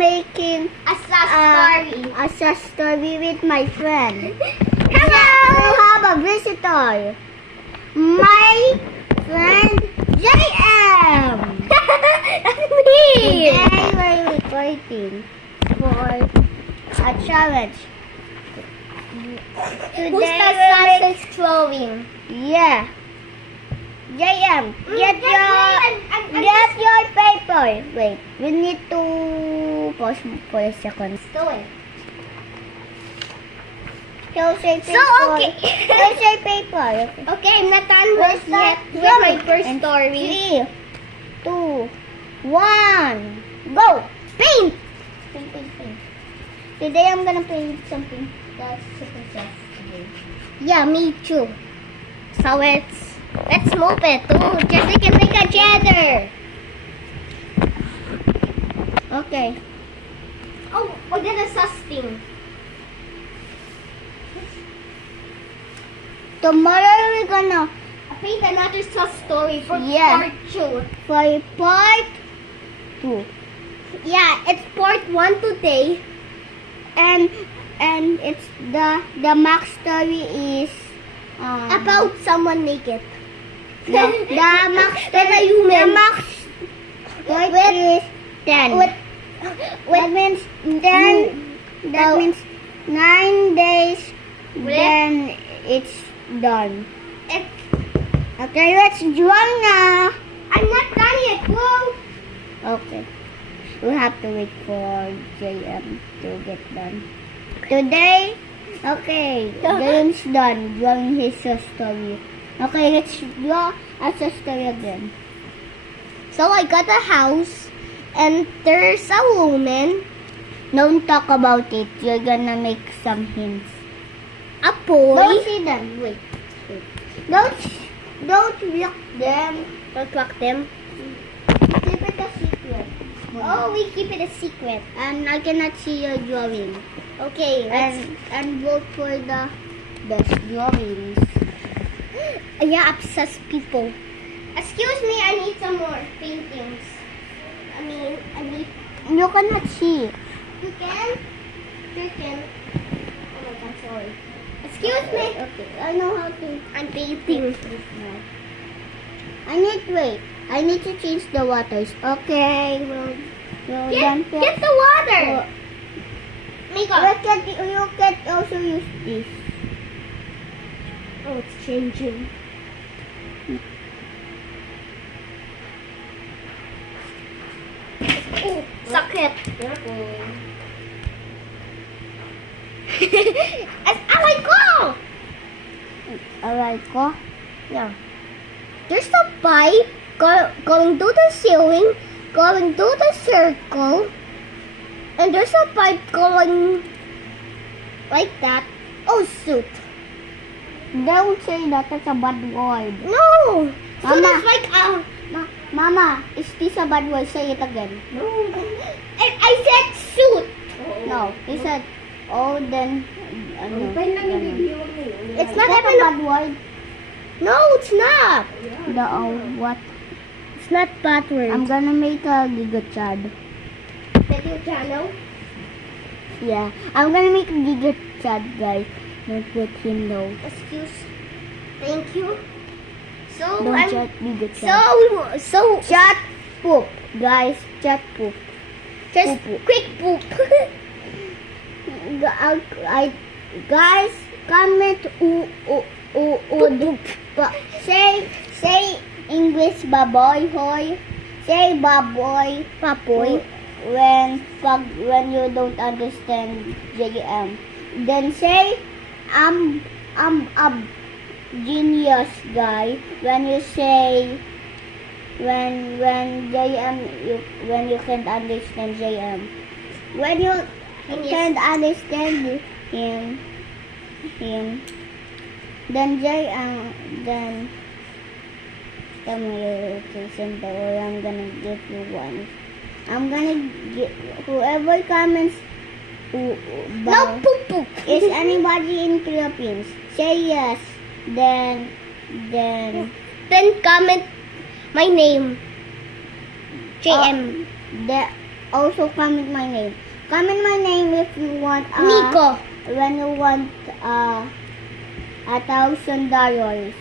making A story. a story with my friend. Hello! We have a visitor. My friend JM. That's me! Today we're recording for a challenge. Who's the sausage throwing? Yeah. JM, get Wait, I'm get your paper. Wait, we need to pause for a second. do it. Here's a paper. So, okay. Here's a paper. Okay, I'm not done with yet with my first story. 3, 2, 1, go! Paint! Paint. Today I'm gonna paint something that's super soft today. Yeah, me too. So let's move it too. Just we can make a cheddar. Okay. Oh, we did a sus thing. Tomorrow we're gonna Paint another sus story for Yeah. part 2. for part 2. Yeah, it's part 1 today. And it's the max story is About someone naked. the max That's a human. The max story is 10. With That means 10. That means 9 days. Then it's done. it, Okay, let's draw now. I'm not done yet. Whoa. Okay. We have to wait for JM to get done. Today, okay, James done drawing his story. Okay, let's draw a story again. So I got a house, and there's a woman, Don't talk about it. You're gonna make some hints. a boy. Don't see them. Wait. Don't look them. Don't block them. Keep it a secret. Oh, we keep it a secret. And I cannot see your drawing. Okay, And vote for the best drawings. yeah, obsessed people. Excuse me, I need some more paintings. I need. You cannot see. You can. You can. Oh my God, sorry. Excuse me. Okay, I know how to. I'm painting. I need to change the waters. Okay, well done. Get the water. Makeup. You can also use this. Oh, it's changing. Oh, sakit. Aray ko! Alright ko. Yeah. There's a pipe going to the ceiling, going to the circle, and there's a pipe going like that. Oh, shoot. Don't say that. That's a bad word. No! So Mama. that's like Mama, is this a bad word? Say it again. No. I said shoot. No, he said, oh, then, It's not That's a even bad word. No, it's not. The, what? It's not bad word. I'm gonna make a Giga Chad. Video channel. Yeah, I'm gonna make a Giga Chad, guys. Don't let him know. Excuse. Thank you. So Don't I'm chat Giga Chad. so Chat poop, guys. Chat poop. just Poop. quick poop. Guys, comment say English baboy hoy. Say baboy Papoy. when you don't understand JM. Then say I'm a genius guy when you say when JM when you can't understand JM. When you can't understand him then then tell me your location or I'm gonna give you one. I'm gonna give whoever comments No poop poop. is anybody in Philippines? Say yes. Then Then comment my name. JM. also comment my name. Comment my name if you want. Nico. When you want $1,000.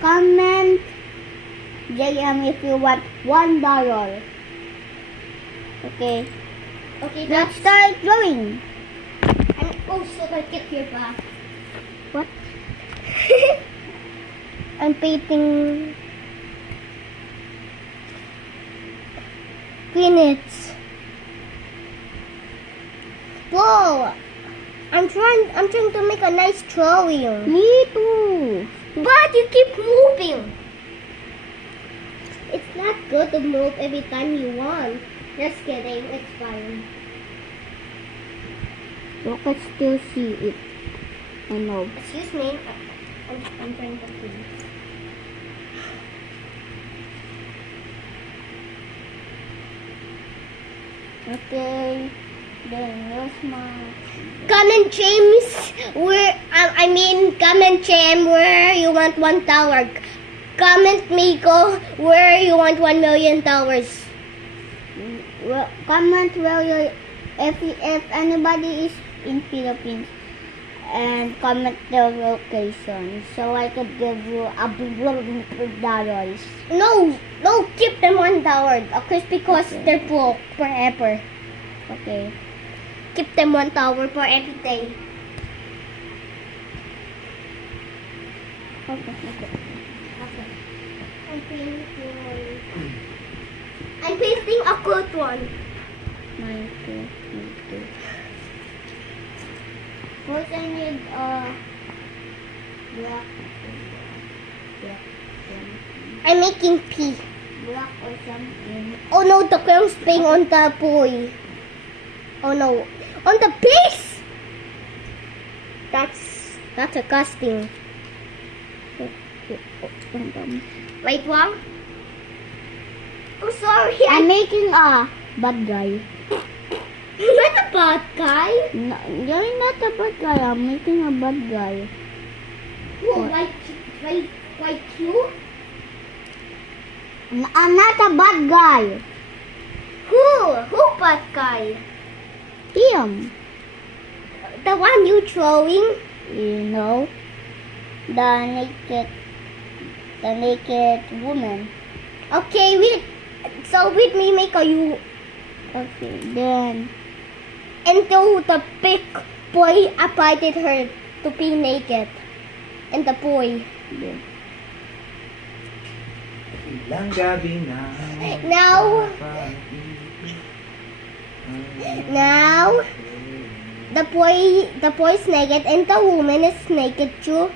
Comment JM if you want $1. Okay. Okay, Let's start drawing. I'm also gonna get your back. What? I'm painting peanuts. Whoa! I'm trying to make a nice drawing. Me too. But you keep moving. It's not good to move every time you want. Just kidding, it's fine. You can still see it. I know. Excuse me. I'm trying to see. Okay. Then where's my... Comment James where comment James where you want $1. Comment Miko where you want $1,000,000. Well, comment where you... If anybody is in Philippines, and comment their location so I could give you $1,000,000. No, keep them $1. Because Okay. they're broke forever. Okay. Keep them $1 for every day. Okay. Okay. I'm painting a good one. Mine too. First I need black. I'm making pea. Black or something. Oh no, the crayon's playing on the boy. Oh no, on the piece. That's a casting. Wait, what? Oh, sorry. I'm making a bad guy. You're not a bad guy. No, you're not a bad guy. I'm making a bad guy. Who? Like you? I'm not a bad guy. Who bad guy? Him. The one you drawing? You know, the naked woman. Okay, wait. So with me, make a you. Okay, then Until the big boy invited her to be naked. And the boy. then Ilang gabi na Now, the boy's naked and the woman is naked too.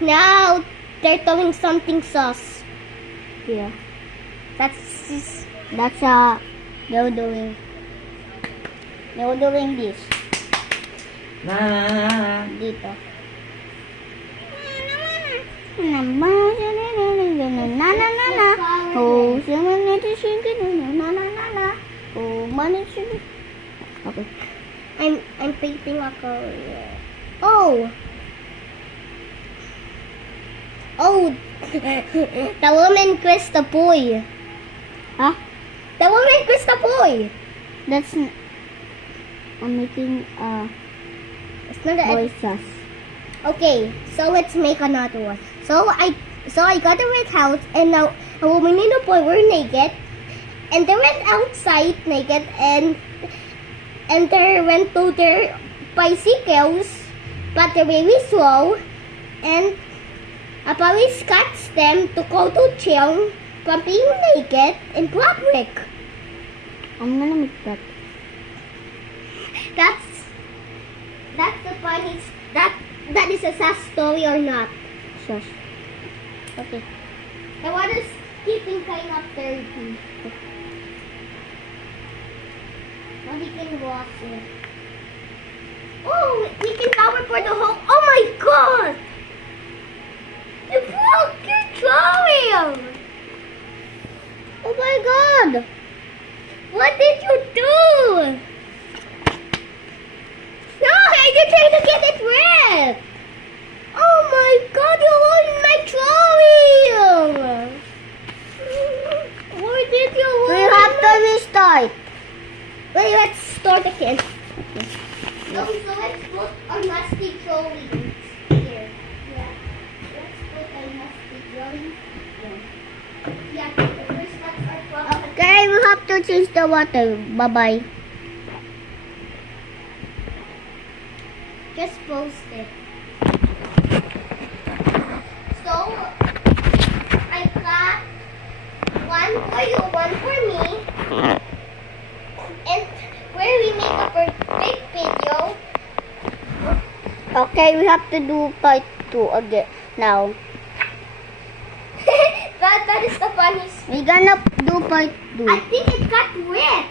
Now, they're doing something sauce. yeah, That's they're doing this na dito. Na na na. Oh, okay. I'm painting a color. Oh, the woman kissed the boy. Huh? The woman kissed the boy. That's I'm making It's not a boy sauce. Okay, so let's make another one. So I got a red house, and now a woman and a boy were naked, and they went outside naked, and they went to their bicycles, but they're very slow, and a police catch them to go to jail for being naked in public. I'm gonna make that. That's the funniest. That is a sad story or not? Sauce. Okay. The water's keeping kind of dirty. Now we can wash it. Oh, we can cover for the whole. Oh my god! You broke your drawing! Oh my god! What did you do? No, you're trying to get it red! Oh my god, you ruined my drawing! Why did you We ruin have to restart. Wait, let's start again. Okay. Okay, so let's put our nasty drawings here. Yeah. Let's put our nasty drawings here. Yeah, the first ones are from... Okay, we have to change the water. Bye-bye. Just post it. So, I got one for you, one for me. And where we make a perfect video. Okay, we have to do part 2 again now. That is the funniest. We're gonna do part 2. I think it got wet.